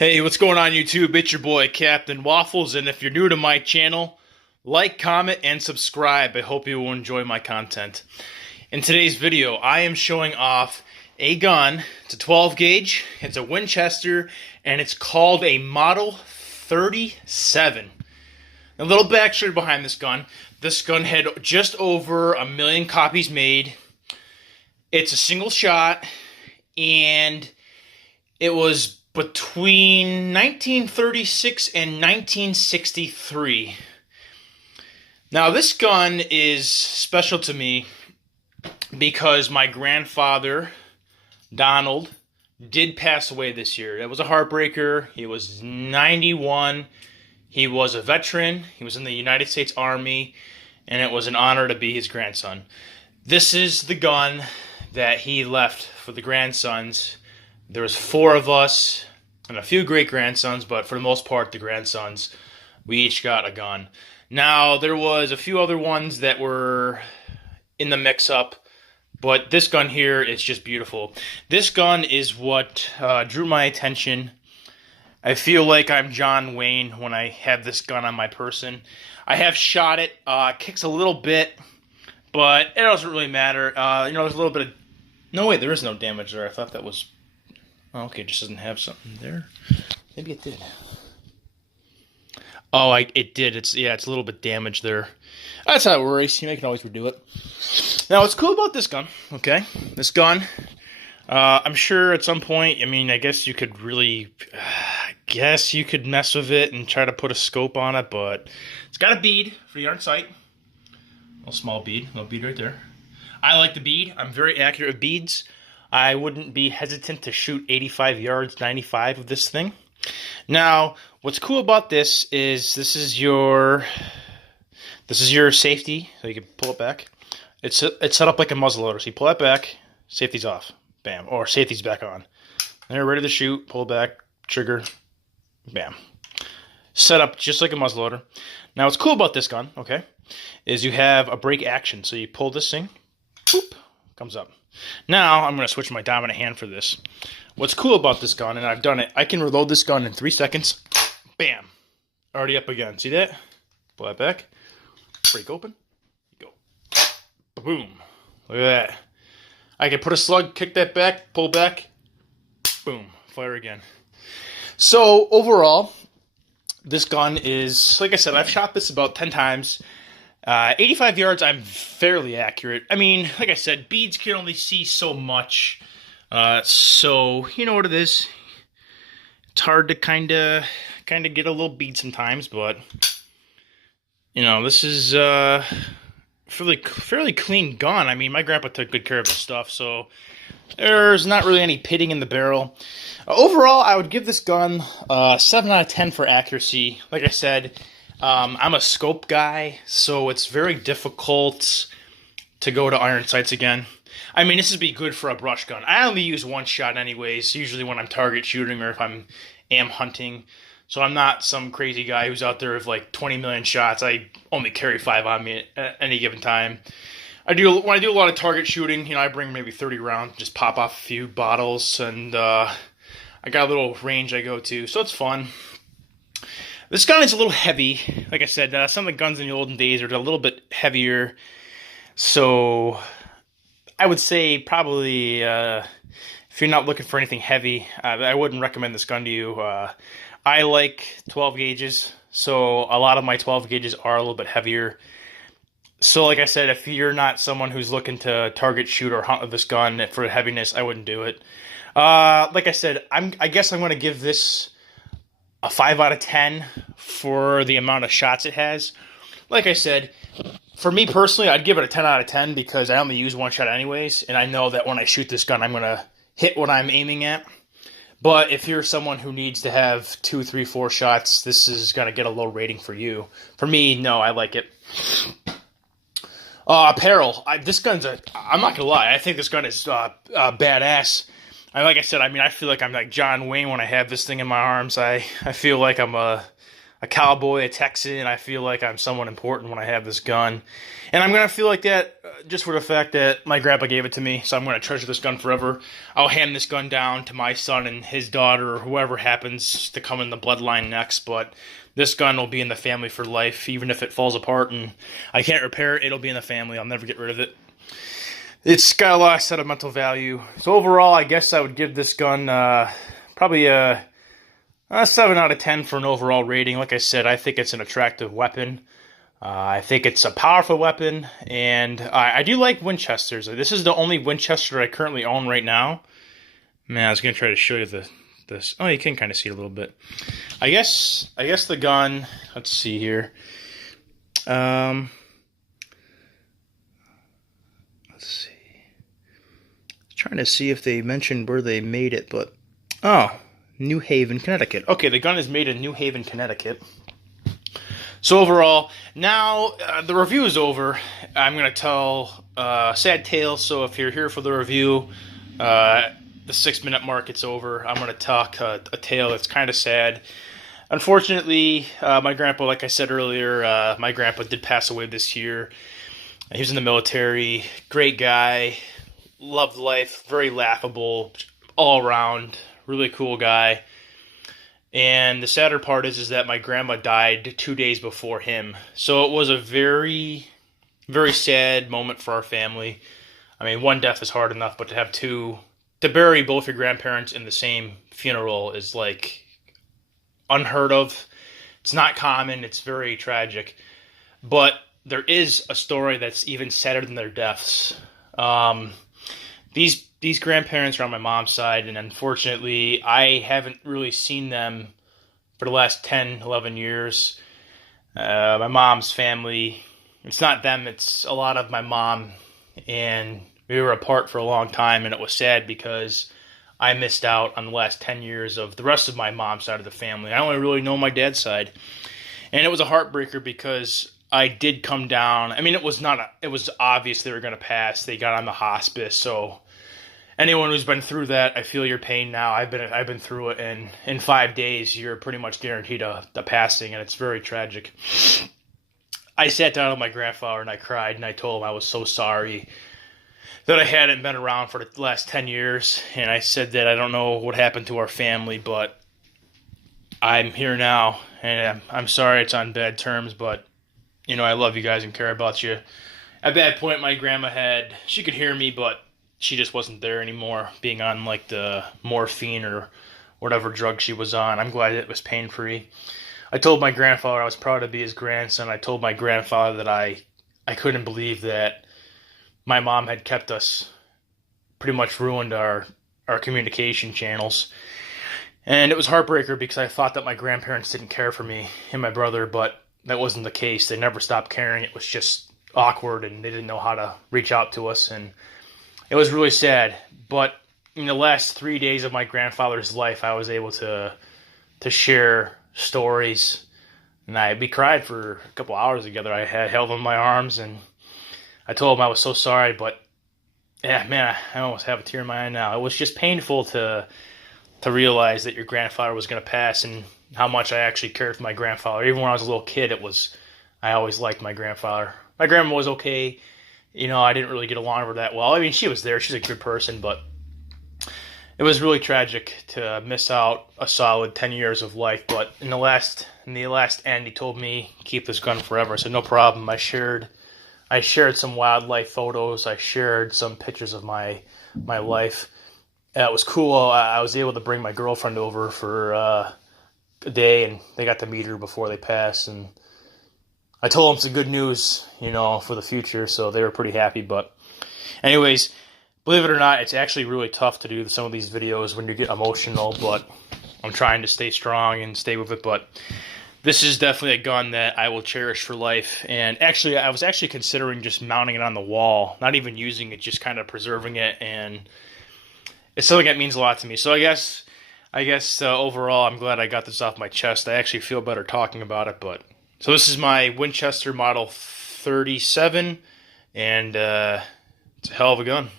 Hey, what's going on YouTube? It's your boy Captain Waffles, and if you're new to my channel, like, comment, and subscribe. I hope you will enjoy my content. In today's video, I am showing off a gun. It's a 12 gauge, it's a Winchester, and it's called a Model 37. A little backstory behind this gun. This gun had just over 1 million copies made. It's a single shot, and it was between 1936 and 1963. Now, this gun is special to me because my grandfather, Donald, did pass away this year. It was a heartbreaker. He was 91. He was a veteran. He was in the United States Army, and it was an honor to be his grandson. This is the gun that he left for the grandsons. There was 4 of us and a few great-grandsons, but for the most part, the grandsons, we each got a gun. Now, there was a few other ones that were in the mix-up, but this gun here is just beautiful. This gun is what drew my attention. I feel like I'm John Wayne when I have this gun on my person. I have shot it. Kicks a little bit, but it doesn't really matter. There's a little bit of... No, wait, there is no damage there. I thought that was... Oh, okay, it just doesn't have something there. Maybe it did. Oh, it did. It's a little bit damaged there. That's how it works. You can always redo it. Now, what's cool about this gun, okay? This gun, I'm sure at some point, I guess you could really, mess with it and try to put a scope on it, but it's got a bead for your sight. A little small bead, little bead right there. I like the bead. I'm very accurate with beads. I wouldn't be hesitant to shoot 85 yards, 95 of this thing. Now, what's cool about this is this is your safety, so you can pull it back. It's set up like a muzzleloader, so you pull that back, safety's off, bam, or safety's back on. Then you're ready to shoot, pull back, trigger, bam. Set up just like a muzzleloader. Now, what's cool about this gun, okay, is you have a break action. So you pull this thing, boop, comes up. Now, I'm going to switch my dominant hand for this. What's cool about this gun, and I've done it, I can reload this gun in 3 seconds. Bam. Already up again. See that? Pull that back. Break open. Go. Boom. Look at that. I can put a slug, kick that back, pull back. Boom. Fire again. So, overall, this gun is, like I said, I've shot this about 10 times. 85 yards, I'm fairly accurate. Like I said, beads can only see so much. So, you know what it is. It's hard to kind of get a little bead sometimes, but, this is fairly clean gun. My grandpa took good care of his stuff, so there's not really any pitting in the barrel. Overall, I would give this gun 7 out of 10 for accuracy. Like I said, I'm a scope guy, so it's very difficult to go to iron sights again. This would be good for a brush gun. I only use 1 shot anyways, usually when I'm target shooting or if I'm hunting. So I'm not some crazy guy who's out there with like 20 million shots. I only carry 5 on me at any given time. When I do a lot of target shooting, I bring maybe 30 rounds, just pop off a few bottles, and I got a little range I go to, so it's fun. This gun is a little heavy. Like I said, some of the guns in the olden days are a little bit heavier. So I would say probably if you're not looking for anything heavy, I wouldn't recommend this gun to you. I like 12 gauges, so a lot of my 12 gauges are a little bit heavier. So like I said, if you're not someone who's looking to target shoot or hunt with this gun for heaviness, I wouldn't do it. Like I said, I guess I'm going to give this a 5 out of 10 for the amount of shots it has. Like I said, for me personally, I'd give it a 10 out of 10 because I only use 1 shot anyways, and I know that when I shoot this gun, I'm going to hit what I'm aiming at. But if you're someone who needs to have 2, 3, 4 shots, this is going to get a low rating for you. For me, no, I like it. Apparel. This gun's I'm not going to lie, I think this gun is badass. Like I said, I feel like I'm like John Wayne when I have this thing in my arms. I feel like I'm a a cowboy, a Texan. I feel like I'm someone important when I have this gun. And I'm going to feel like that just for the fact that my grandpa gave it to me. So I'm going to treasure this gun forever. I'll hand this gun down to my son and his daughter or whoever happens to come in the bloodline next. But this gun will be in the family for life. Even if it falls apart and I can't repair it, it'll be in the family. I'll never get rid of it. It's got a lot of sentimental value. So overall, I guess I would give this gun probably a 7 out of 10 for an overall rating. Like I said, I think it's an attractive weapon. I think it's a powerful weapon, and I do like Winchesters. This is the only Winchester I currently own right now. Man, I was going to try to show you this. Oh, you can kind of see it a little bit. I guess the gun, let's see here. Let's see. Trying to see if they mentioned where they made it, but oh, New Haven, Connecticut. Okay, the gun is made in New Haven, Connecticut. So overall, now the review is over. I'm going to tell a sad tale, so if you're here for the review, the 6-minute mark, it's over. I'm going to talk a tale that's kind of sad. Unfortunately, my grandpa, like I said earlier, my grandpa did pass away this year. He was in the military, great guy, loved life, very laughable, all around, really cool guy. And the sadder part is that my grandma died 2 days before him. So it was a very, very sad moment for our family. I mean, one death is hard enough, but to have two, to bury both your grandparents in the same funeral is like unheard of. It's not common. It's very tragic. But there is a story that's even sadder than their deaths. These grandparents are on my mom's side, and unfortunately, I haven't really seen them for the last 10, 11 years. My mom's family, it's not them, it's a lot of my mom, and we were apart for a long time, and it was sad because I missed out on the last 10 years of the rest of my mom's side of the family. I only really know my dad's side, and it was a heartbreaker because I did come down. I mean, it was obvious they were going to pass. They got on the hospice, so anyone who's been through that, I feel your pain now. I've been through it, and in 5 days, you're pretty much guaranteed a passing, and it's very tragic. I sat down with my grandfather, and I cried, and I told him I was so sorry that I hadn't been around for the last 10 years, and I said that I don't know what happened to our family, but I'm here now, and I'm sorry it's on bad terms, but, you know, I love you guys and care about you. At that point, my grandma she could hear me, but she just wasn't there anymore, being on like the morphine or whatever drug she was on. I'm glad it was pain-free. I told my grandfather I was proud to be his grandson. I told my grandfather that I couldn't believe that my mom had kept us, pretty much ruined our communication channels. And it was heartbreaker because I thought that my grandparents didn't care for me and my brother, but that wasn't the case. They never stopped caring. It was just awkward, and they didn't know how to reach out to us, and it was really sad. But in the last 3 days of my grandfather's life, I was able to share stories, and we cried for a couple hours together. I held him in my arms, and I told him I was so sorry, but yeah, man, I almost have a tear in my eye now. It was just painful to realize that your grandfather was going to pass, and how much I actually cared for my grandfather. Even when I was a little kid, I always liked my grandfather. My grandma was okay. You know, I didn't really get along with her that well. I mean, she was there. She's a good person, but it was really tragic to miss out a solid 10 years of life. But in the last end, he told me, keep this gun forever. I said, no problem. I shared some wildlife photos. I shared some pictures of my life. It was cool. I was able to bring my girlfriend over for a day, and they got to meet her before they passed, and I told them some good news, you know, for the future, so they were pretty happy. But anyways, believe it or not, it's actually really tough to do some of these videos when you get emotional, but I'm trying to stay strong and stay with it. But this is definitely a gun that I will cherish for life. And actually, I was actually considering just mounting it on the wall, not even using it, just kind of preserving it, and it's something that means a lot to me. So I guess overall, I'm glad I got this off my chest. I actually feel better talking about it. But so this is my Winchester Model 37, and it's a hell of a gun.